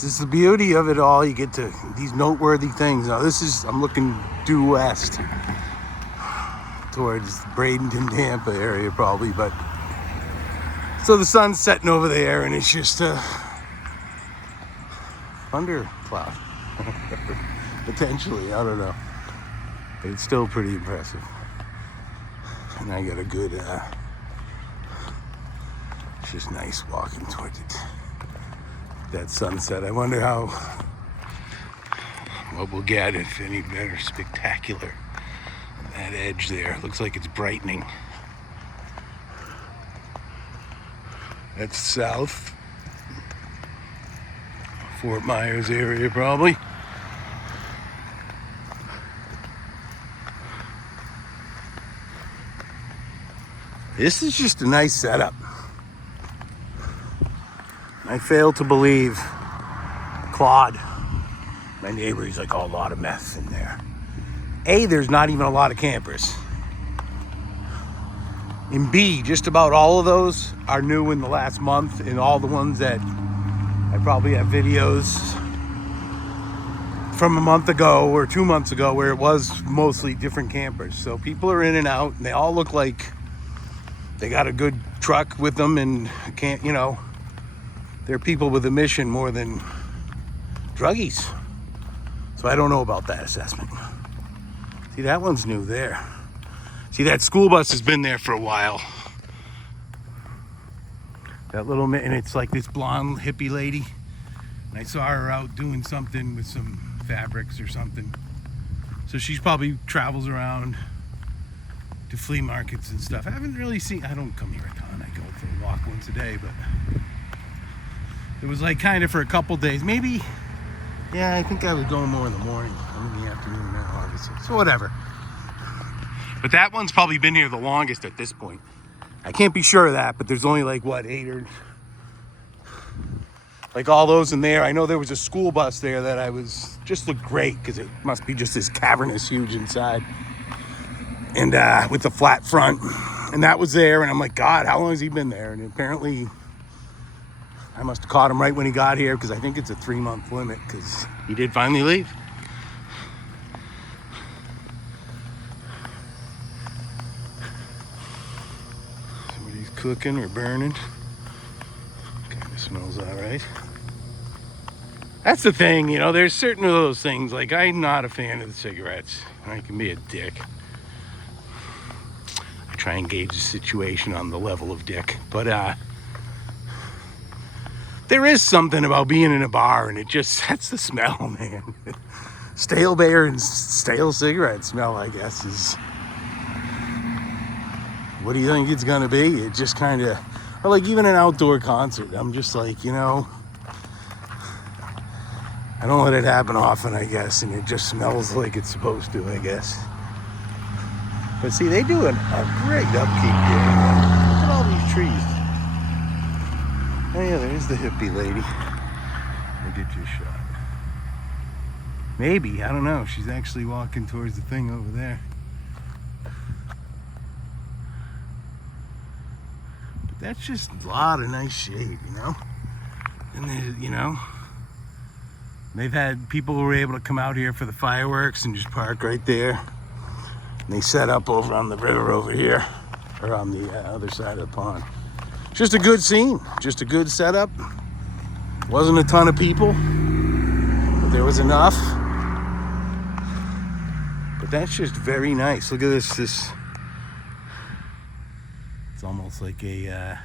This is the beauty of it all. You get to these noteworthy things. Now I'm looking due west towards Bradenton, Tampa area probably, but so the sun's setting over there and it's just a thundercloud. Potentially, I don't know. But it's still pretty impressive. And I got a good, it's just nice walking towards it. That sunset. I wonder what we'll get, if any better spectacular. That edge there, looks like it's brightening. That's south. Fort Myers area probably. This is just a nice setup. I fail to believe Claude, my neighbor, he's like, oh, a lot of meth in there. A, there's not even a lot of campers. And B, just about all of those are new in the last month, and all the ones that I probably have videos from a month ago or 2 months ago where it was mostly different campers. So people are in and out, and they all look like they got a good truck with them and can't, they're people with a mission more than druggies. So I don't know about that assessment. See, that one's new there. See, that school bus has been there for a while. That little, and it's like this blonde hippie lady. And I saw her out doing something with some fabrics or something. So she probably travels around to flea markets and stuff. I haven't really seen, I don't come here a ton. I go for a walk once a day, but it was like kind of for a couple days. Maybe, yeah, I think I was going more in the morning. I'm in the afternoon now, obviously. So whatever. But that one's probably been here the longest at this point. I can't be sure of that, but there's only like, what, 8 or... Like all those in there. I know there was a school bus there that just looked great because it must be just this cavernous huge inside. And with the flat front. And that was there, and I'm like, God, how long has he been there? And apparently... I must have caught him right when he got here because I think it's a 3-month limit because he did finally leave. Somebody's cooking or burning. Kind of smells all right. That's the thing, there's certain of those things. Like, I'm not a fan of the cigarettes. I can be a dick. I try and gauge the situation on the level of dick. But, there is something about being in a bar and it just sets the smell, man. Stale beer and stale cigarette smell, I guess, is... What do you think it's gonna be? It just kind of... Or like even an outdoor concert. I'm just like, I don't let it happen often, I guess. And it just smells like it's supposed to, I guess. But see, they do a great upkeep here. Look at all these trees. Oh yeah, there's the hippie lady. We'll get you a shot. Maybe, I don't know. She's actually walking towards the thing over there. But that's just a lot of nice shade, And they've had people who were able to come out here for the fireworks and just park right there. And they set up over on the river over here, or on the other side of the pond. Just a good scene, just a good setup. Wasn't a ton of people, but there was enough. But that's just very nice. Look at this. It's almost like a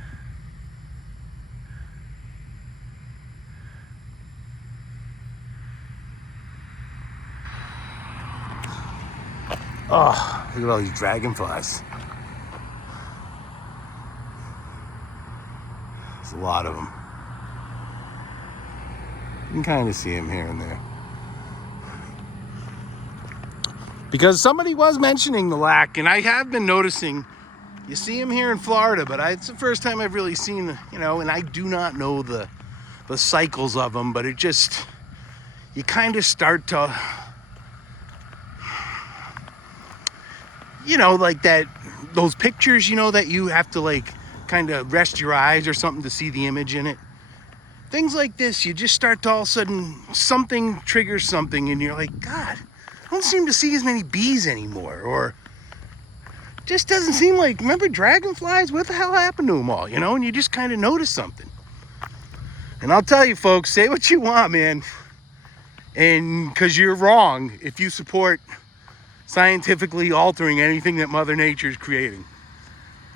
oh, look at all these dragonflies. There's a lot of them. You can kind of see them here and there. Because somebody was mentioning the lack, and I have been noticing, you see them here in Florida, but it's the first time I've really seen, and I do not know the cycles of them, but it just, you kind of start to, like those pictures, that you have to like, kind of rest your eyes or something to see the image in it. things like this, you just start to all of a sudden, something triggers something, and you're like, God, I don't seem to see as many bees anymore, or just doesn't seem like, remember dragonflies? What the hell happened to them all, you know? And you just kind of notice something. And I'll tell you, folks, say what you want, man, and because you're wrong if you support scientifically altering anything that Mother Nature is creating.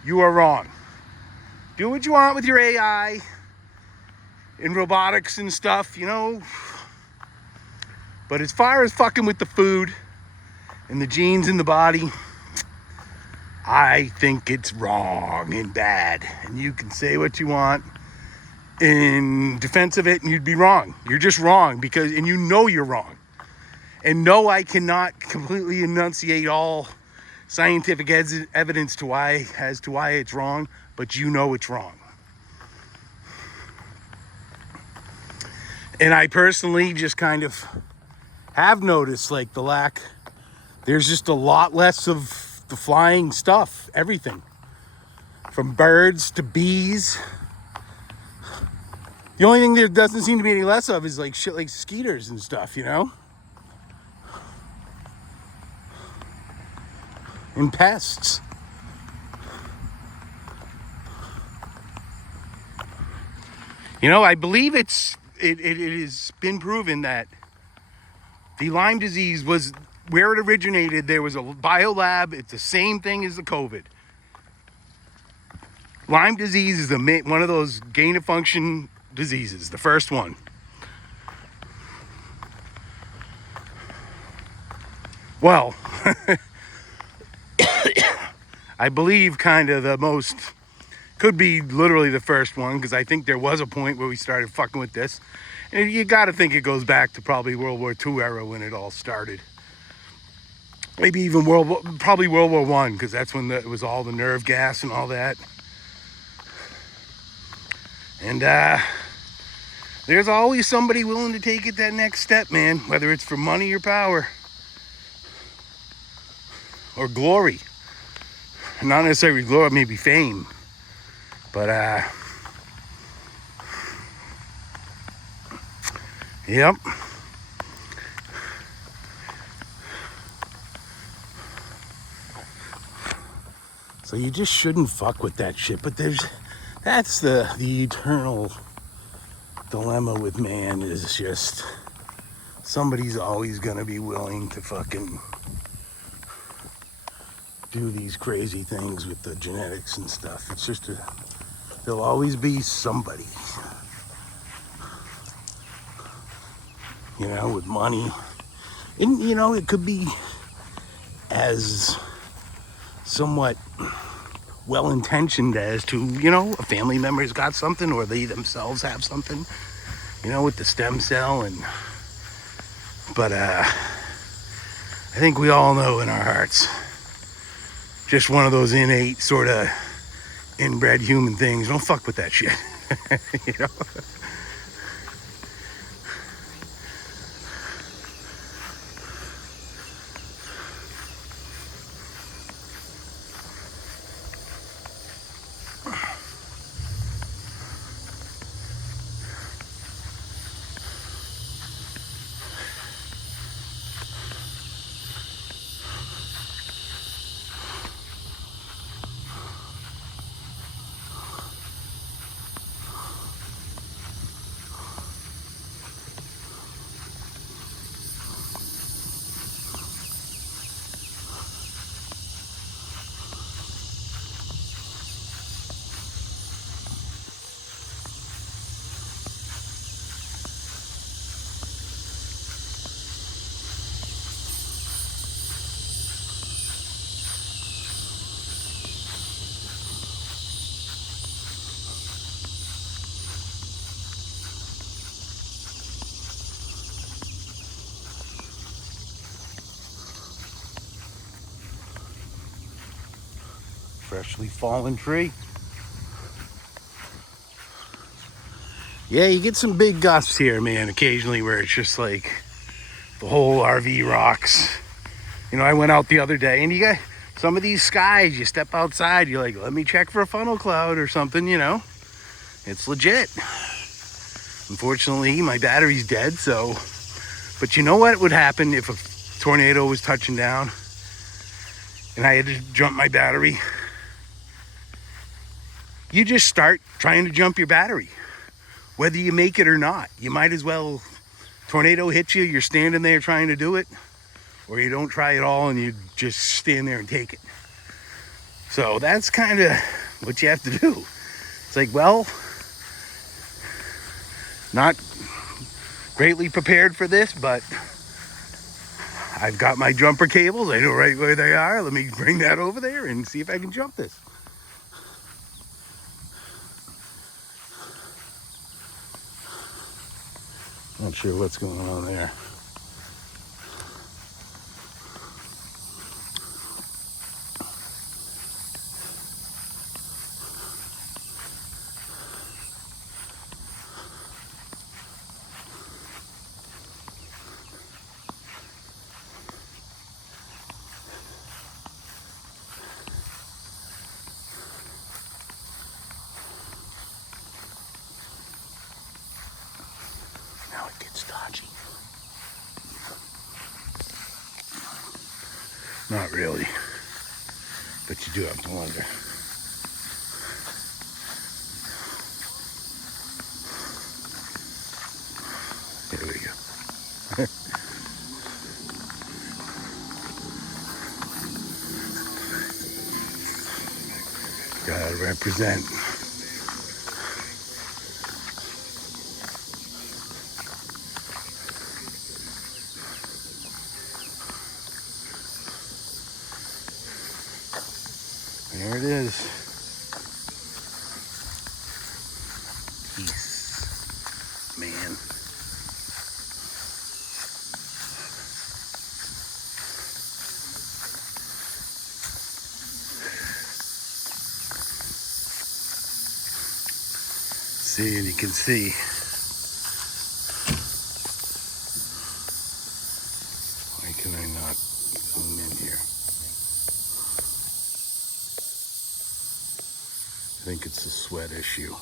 You are wrong. Do what you want with your AI and robotics and stuff, you know. But as far as fucking with the food and the genes in the body, I think it's wrong and bad. And you can say what you want in defense of it, and you'd be wrong. You're just wrong because, and you know you're wrong. And no, I cannot completely enunciate all scientific evidence as to why it's wrong, but you know it's wrong. And I personally just kind of have noticed like the lack, there's just a lot less of the flying stuff, everything. From birds to bees. The only thing there doesn't seem to be any less of is like shit like mosquitoes and stuff, you know? And pests. You know, I believe it has been proven that the Lyme disease was where it originated. There was a biolab. It's the same thing as the COVID. Lyme disease is one of those gain of function diseases, the first one. Well, I believe kind of the most, could be literally the first one, because I think there was a point where we started fucking with this. And you got to think it goes back to probably World War II era when it all started. Maybe even probably World War I, because that's when it was all the nerve gas and all that. And there's always somebody willing to take it that next step, man, whether it's for money or power or glory. Not necessarily glory, maybe fame. But yep. So you just shouldn't fuck with that shit. But that's the eternal dilemma with man, is just somebody's always gonna be willing to fucking do these crazy things with the genetics and stuff. It's just there'll always be somebody, you know, with money. And, you know, it could be as somewhat well-intentioned as to, you know, a family member's got something, or they themselves have something, you know, with the stem cell. But I think we all know in our hearts, just one of those innate sort of inbred human things. Don't fuck with that shit. You know? Freshly fallen tree. Yeah, you get some big gusts here, man, occasionally, where it's just like the whole RV rocks. You know, I went out the other day, and you got some of these skies, you step outside, you're like, let me check for a funnel cloud or something, you know. It's legit. Unfortunately, my battery's dead, so... But you know what would happen if a tornado was touching down and I had to jump my battery? You just start trying to jump your battery. Whether you make it or not. You might as well... Tornado hits you, you're standing there trying to do it, or you don't try at all and you just stand there and take it. So that's kind of what you have to do. It's like, well, not greatly prepared for this, but I've got my jumper cables. I know right where they are. Let me bring that over there and see if I can jump this. Not sure what's going on there. Now it gets dodgy. Not really, but you do have to wonder. Here we go. Gotta represent. There it is. Peace, man. See, and you can see. Why can I not zoom in here? I think it's a sweat issue.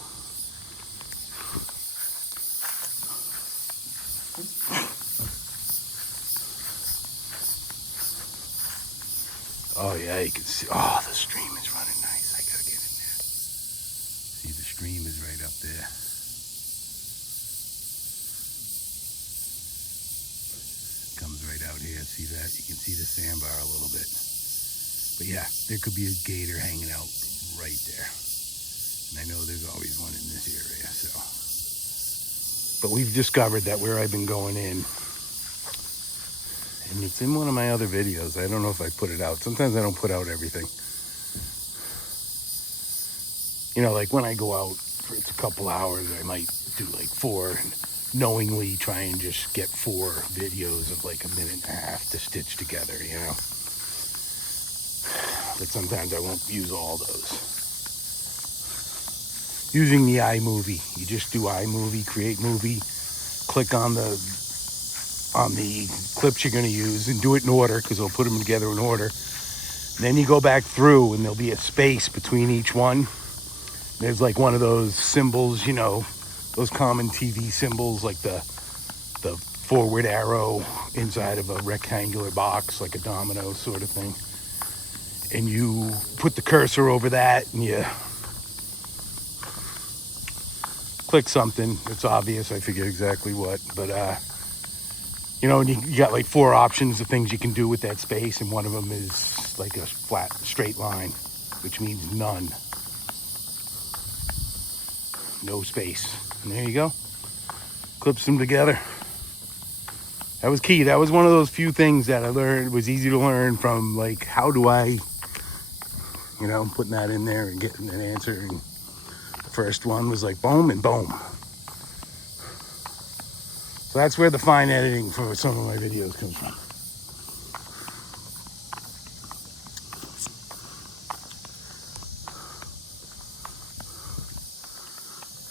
Oh yeah, you can see. Oh, the stream is running nice. I gotta get in there. See, the stream is right up there. Comes right out here. See that? You can see the sandbar a little bit. But yeah, there could be a gator hanging out right there. And I know there's always one in this area, so. But we've discovered that where I've been going in, and it's in one of my other videos. I don't know if I put it out. Sometimes I don't put out everything. You know, like when I go out for a couple hours, I might do like 4 and knowingly try and just get 4 videos of like a minute and a half to stitch together, you know. But sometimes I won't use all those. Using the iMovie, you just do iMovie, create movie, click on the clips you're going to use and do it in order because it'll put them together in order. Then you go back through and there'll be a space between each one. There's like one of those symbols, you know, those common TV symbols, like the forward arrow inside of a rectangular box, like a domino sort of thing. And you put the cursor over that and you click something. It's obvious. I forget exactly what, but you know, and you got like 4 options of things you can do with that space, and one of them is like a flat straight line, which means none, no space. And there you go. Clips them together. That was key. That was one of those few things that I learned. It was easy to learn from, like, how do I, you know, putting that in there and getting an answer. And the first one was like boom and boom. So that's where the fine editing for some of my videos comes from.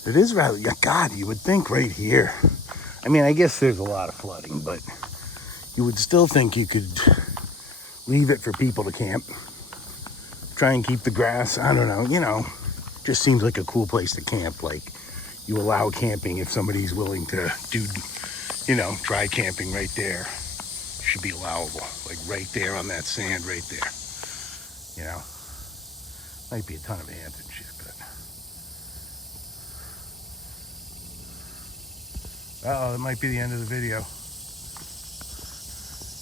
It is rather, God, you would think right here. I mean, I guess there's a lot of flooding, but you would still think you could leave it for people to camp. Try and keep the grass, I don't know, you know, just seems like a cool place to camp. Like, you allow camping if somebody's willing to do, dry camping right there. Should be allowable, like right there on that sand right there. Might be a ton of ants and shit, but that might be the end of the video.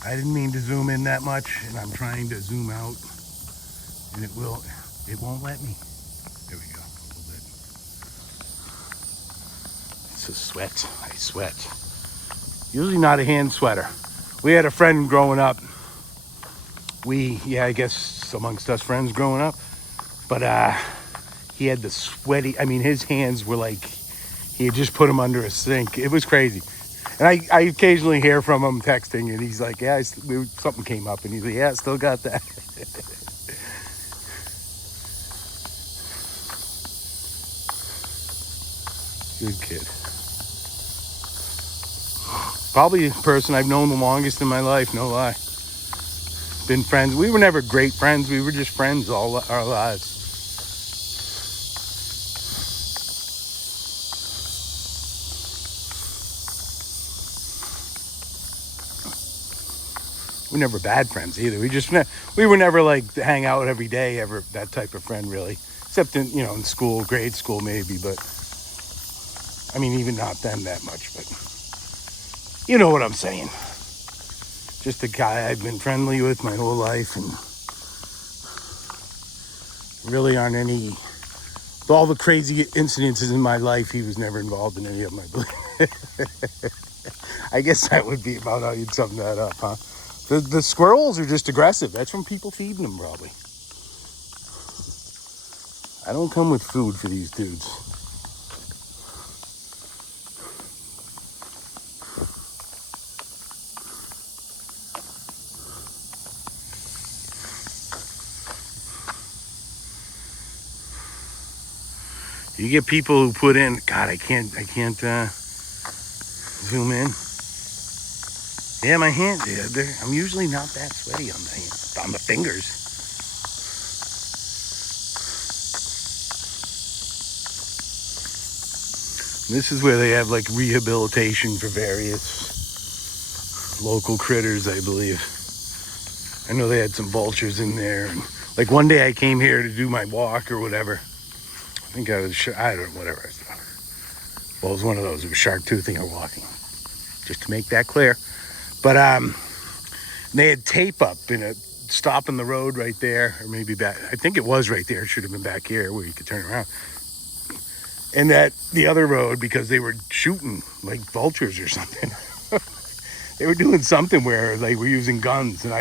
I didn't mean to zoom in that much, and I'm trying to zoom out, and it won't let me. There we go, a little bit. It's a sweat, I sweat. Usually not a hand sweater. We had a friend growing up. I guess amongst us friends growing up, but he had the sweaty, his hands were like, he had just put them under a sink. It was crazy. And I occasionally hear from him texting, and he's like, yeah, something came up, and he's like, yeah, I still got that. Good kid. Probably the person I've known the longest in my life, no lie. Been friends. We were never great friends. We were just friends all our lives. We were never bad friends either. We were never like hang out every day, ever that type of friend really. Except in school, grade school maybe, but even not then that much, but you know what I'm saying. Just a guy I've been friendly with my whole life, and really on all the crazy incidences in my life, he was never involved in any of them, I believe. I guess that would be about how you'd sum that up, huh? The squirrels are just aggressive. That's from people feeding them, probably. I don't come with food for these dudes. You get people who put in, God, I can't zoom in. Yeah, my hand, I'm usually not that sweaty on the fingers. This is where they have like rehabilitation for various local critters, I believe. I know they had some vultures in there. And like one day I came here to do my walk or whatever. I think I was, I don't know, whatever I was doing. Well, it was one of those. It was shark toothing or walking. Just to make that clear. But they had tape up stopping the road right there, or maybe back. I think it was right there. It should have been back here where you could turn around. And that the other road, because they were shooting like vultures or something. They were doing something where they were using guns. And I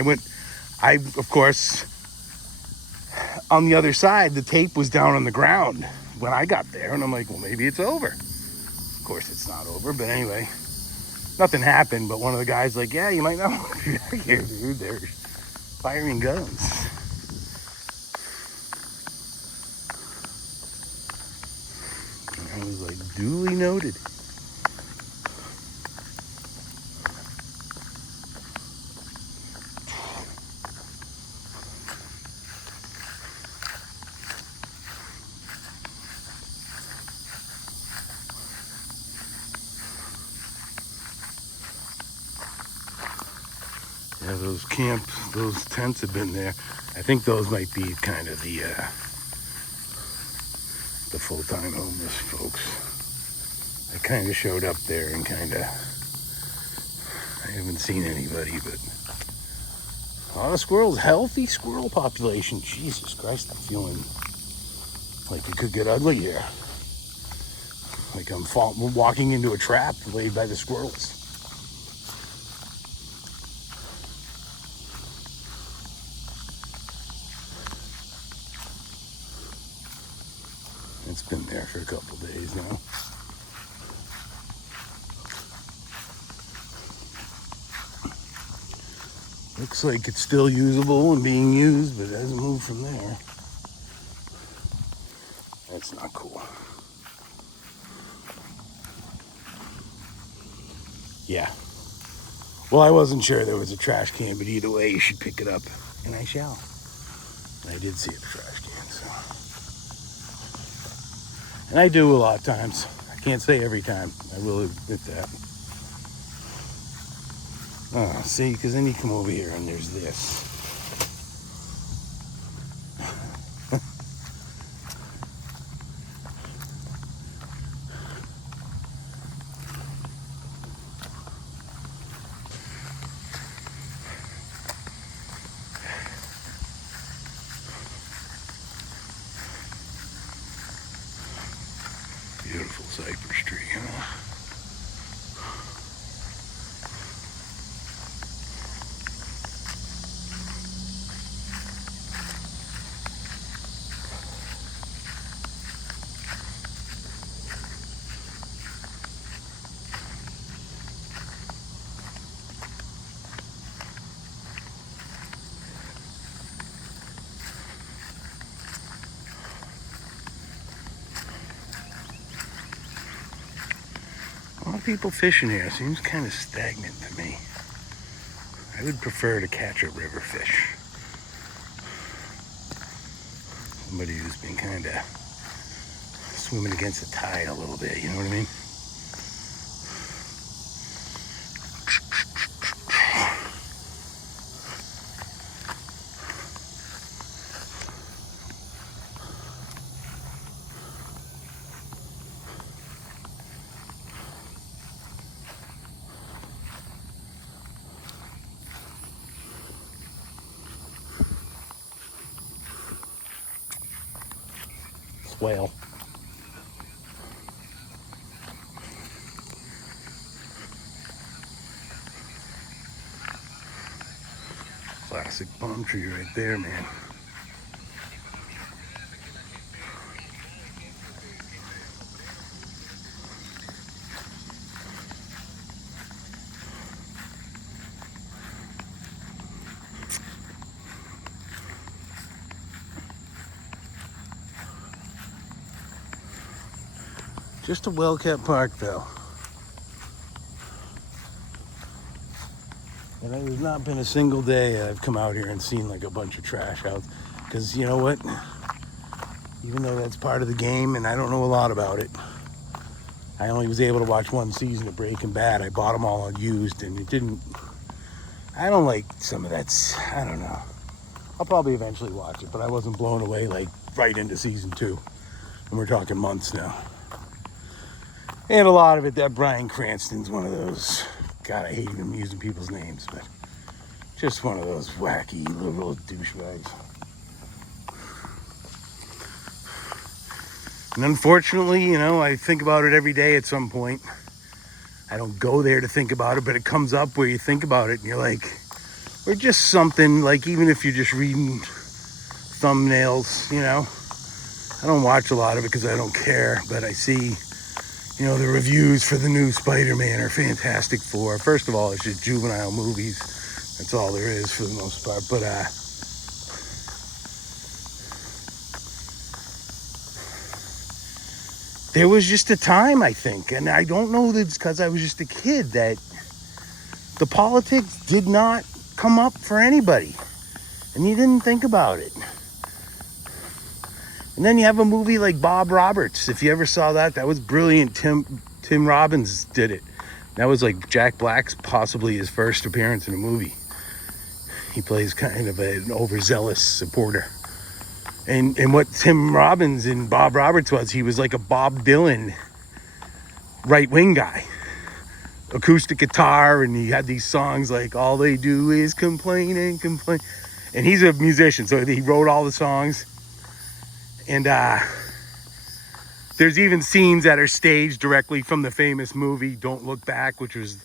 of course, on the other side, the tape was down on the ground when I got there. And I'm like, well, maybe it's over. Of course, it's not over. But anyway, nothing happened. But one of the guys like, yeah, you might not want to be back here, dude. They're firing guns. I was like, duly noted. Yeah, those tents have been there. I think those might be kind of the full-time homeless folks. I kind of showed up there and I haven't seen anybody, but a lot of squirrels, healthy squirrel population. Jesus Christ, I'm feeling like it could get ugly here. Like I'm walking into a trap laid by the squirrels. It's been there for a couple days now. Looks like it's still usable and being used, but it hasn't moved from there. That's not cool. Yeah. Well, I wasn't sure there was a trash can, but either way, you should pick it up, and I shall. I did see a trash can, so. And I do a lot of times. I Can't say every time. I will admit that. Oh, see, because then you come over here and there's this. Beautiful cypress tree, huh? A lot of people fishing here. Seems kind of stagnant to me. I would prefer to catch a river fish. Somebody who's been kind of swimming against the tide a little bit, you know what I mean? Whale. Classic palm tree right there, man. Just a well-kept park, though. And there's not been a single day I've come out here and seen like a bunch of trash out. Because you know what? Even though that's part of the game and I don't know a lot about it, I only was able to watch one season of Breaking Bad. I bought them all used and it didn't... I don't like some of that... I don't know. I'll probably eventually watch it, but I wasn't blown away like right into season 2. And we're talking months now. And a lot of it, that Bryan Cranston's one of those... God, I hate even using people's names, but just one of those wacky little douchebags. And unfortunately, you know, I think about it every day at some point. I don't go there to think about it, but it comes up where you think about it and you're like, or just something, like even if you're just reading thumbnails, you know. I don't watch a lot of it because I don't care, but I see... You know, the reviews for the new Spider-Man are Fantastic Four. First of all, it's just juvenile movies. That's all there is for the most part. But, there was just a time, I think, and I don't know that it's because I was just a kid, that the politics did not come up for anybody. And you didn't think about it. And then you have a movie like Bob Roberts. If you ever saw that, that was brilliant. Tim Robbins did it. That was like Jack Black's possibly his first appearance in a movie. He plays kind of an overzealous supporter. And what Tim Robbins and Bob Roberts was, he was like a Bob Dylan right-wing guy. Acoustic guitar, and he had these songs like All They Do Is Complain and Complain. And he's a musician, so he wrote all the songs. And there's even scenes that are staged directly from the famous movie Don't Look Back, which was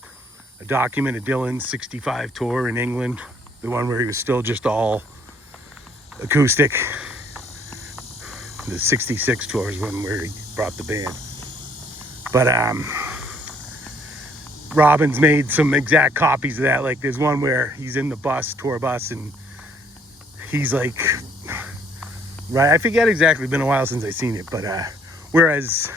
a document of Dylan's 65 tour in England. The one where he was still just all acoustic. The 66 tour is one where he brought the band. But Robbins made some exact copies of that. Like there's one where he's in the tour bus, and he's like... Right, I forget exactly. It's been a while since I've seen it, but whereas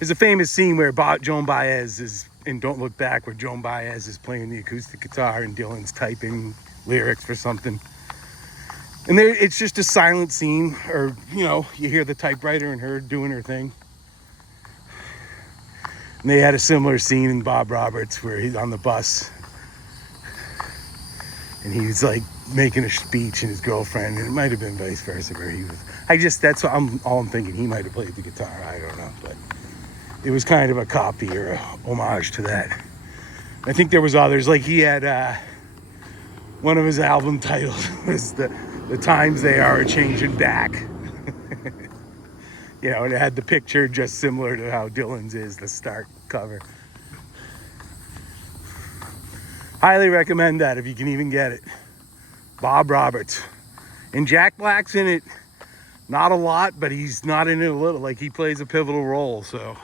there's a famous scene where Joan Baez is in Don't Look Back, where Joan Baez is playing the acoustic guitar and Dylan's typing lyrics for something. And there, it's just a silent scene, or, you know, you hear the typewriter and her doing her thing. And they had a similar scene in Bob Roberts where he's on the bus and he was like making a speech, and his girlfriend, and it might have been vice versa, where he was, that's what all I'm thinking. He might have played the guitar, I don't know, but it was kind of a copy or a homage to that. I think there was others, like he had one of his album titles was the Times They Are Changing Back. You know, and it had the picture just similar to how Dylan's is, the start cover. Highly recommend that if you can even get it. Bob Roberts. And Jack Black's in it, not a lot, but he's not in it a little. Like, he plays a pivotal role, so.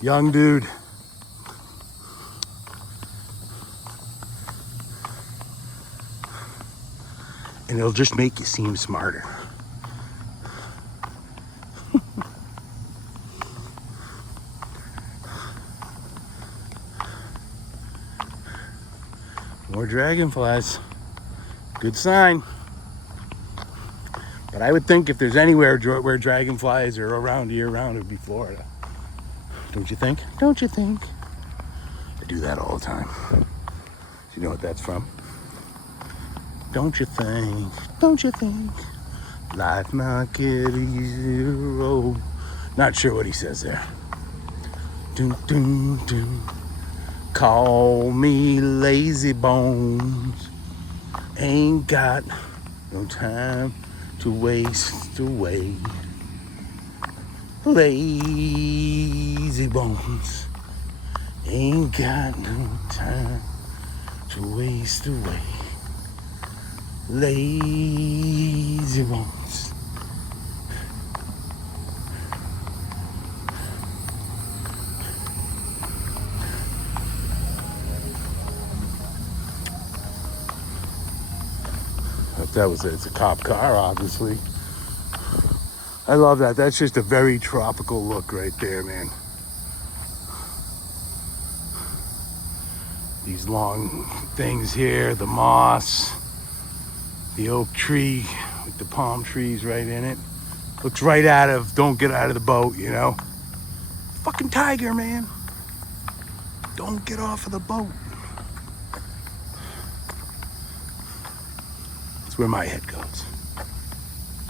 Young dude. And it'll just make you seem smarter. More dragonflies. Good sign. But I would think if there's anywhere where dragonflies are around year-round, it would be Florida. Don't you think? Don't you think? I do that all the time. Do you know what that's from? Don't you think? Don't you think? Life might get easier. Not sure what he says there. Dun, dun, dun. Call me lazy bones. Ain't got no time to waste away. Lazy bones. Ain't got no time to waste away. Lazy bones. That was it. It's a cop car, obviously. I love that. That's just a very tropical look right there, man. These long things here, the moss, the oak tree with the palm trees right in it. Looks right out of Don't Get Out of the Boat, you know? Fucking tiger, man. Don't get off of the boat. Where my head goes.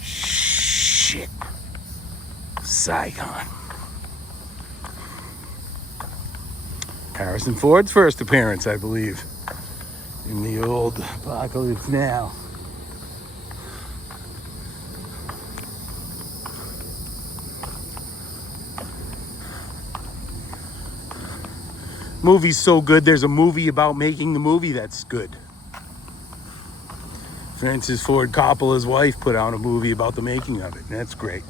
Shit. Saigon. Harrison Ford's first appearance, I believe, in the old Apocalypse Now. Movie's so good, there's a movie about making the movie that's good. Francis Ford Coppola's wife put out a movie about the making of it, and that's great.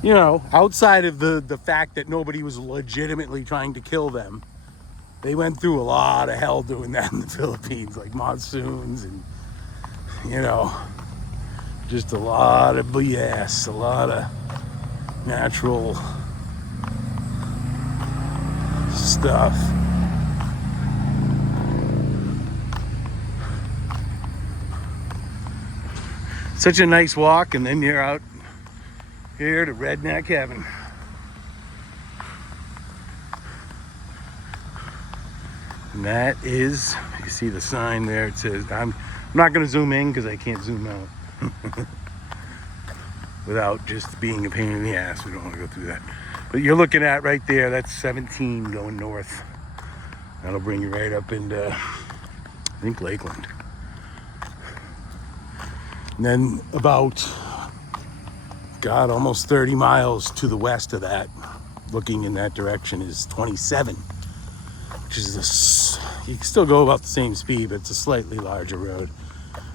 You know, outside of the fact that nobody was legitimately trying to kill them, they went through a lot of hell doing that in the Philippines, like monsoons and, you know, just a lot of BS, a lot of natural stuff. Such a nice walk, and then you're out here to Redneck Heaven. And that is, you see the sign there, it says, I'm not going to zoom in because I can't zoom out without just being a pain in the ass. We don't want to go through that. But you're looking at right there, that's 17 going north. That'll bring you right up into, I think, Lakeland. And then about, God, almost 30 miles to the west of that, looking in that direction, is 27, which is you can still go about the same speed, but it's a slightly larger road.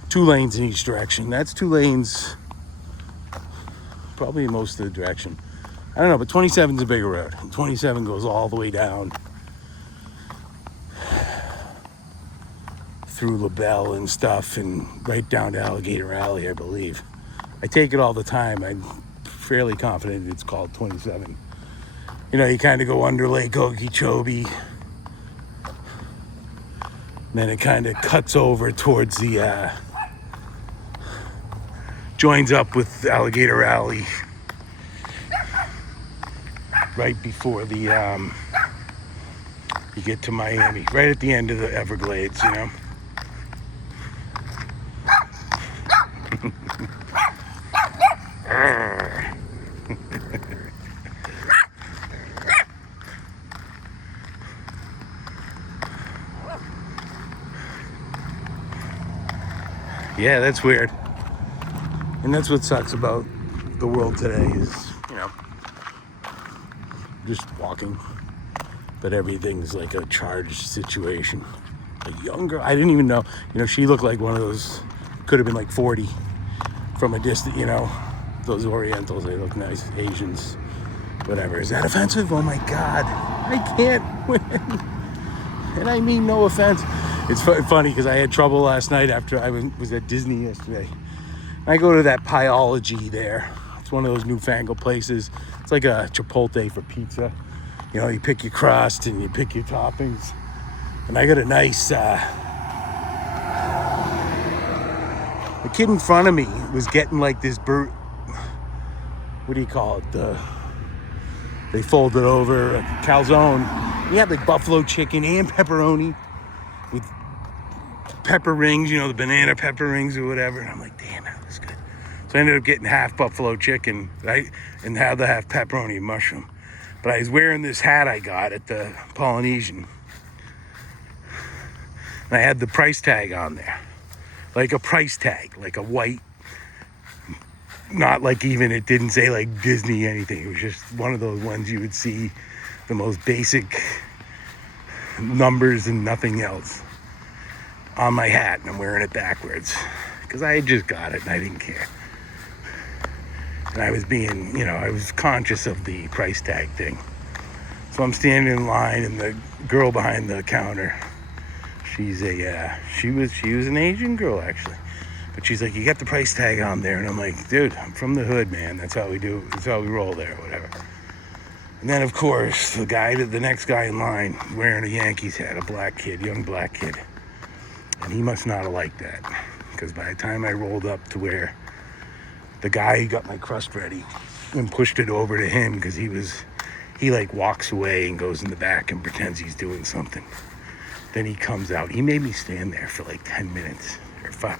2 lanes in each direction. That's 2 lanes, probably in most of the direction. I don't know, but 27's a bigger road. And 27 goes all the way down through LaBelle and stuff, and right down to Alligator Alley, I believe. I take it all the time. I'm fairly confident it's called 27. You know, you kind of go under Lake Okeechobee, and then it kind of cuts over towards the joins up with Alligator Alley right before the you get to Miami, right at the end of the Everglades, you know. Yeah, that's weird. And that's what sucks about the world today is, you know, just walking. But everything's like a charged situation. A young girl, I didn't even know, you know, she looked like one of those, could have been like 40 from a distance, you know, those Orientals, they look nice, Asians, whatever. Is that offensive? Oh my God, I can't win. And I mean no offense. It's funny because I had trouble last night after I was at Disney yesterday. I go to that Pieology there. It's one of those newfangled places. It's like a Chipotle for pizza. You know, you pick your crust and you pick your toppings. And I got a nice, the kid in front of me was getting like this what do you call it? They fold it over, a calzone. You have like buffalo chicken and pepperoni with pepper rings, you know, the banana pepper rings or whatever. And I'm like, damn, that was good. So I ended up getting half buffalo chicken, right? And the half pepperoni and mushroom. But I was wearing this hat I got at the Polynesian. And I had the price tag on there. Like a price tag, like a white, not like even, it didn't say like Disney anything. It was just one of those ones you would see the most basic numbers and nothing else on my hat. And I'm wearing it backwards because I had just got it and I didn't care. And I was being, you know, I was conscious of the price tag thing. So I'm standing in line and the girl behind the counter, she's a, she was an Asian girl actually. But she's like, you got the price tag on there. And I'm like, dude, I'm from the hood, man. That's how we do, that's how we roll there, whatever. And then of course, the next guy in line wearing a Yankees hat, a black kid, young black kid. And he must not have liked that. Because by the time I rolled up to where the guy got my crust ready and pushed it over to him, because he like walks away and goes in the back and pretends he's doing something. Then he comes out. He made me stand there for like 10 minutes or 5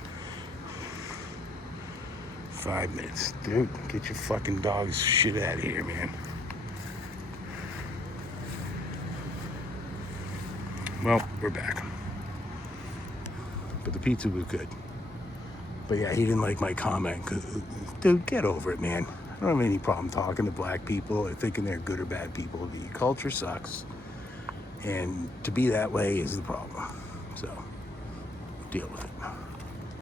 minutes. Dude, get your fucking dog's shit out of here, man. Well, we're back. But the pizza was good. But yeah, he didn't like my comment. Dude, get over it, man. I don't have any problem talking to black people or thinking they're good or bad people. The culture sucks. And to be that way is the problem. So, deal with it.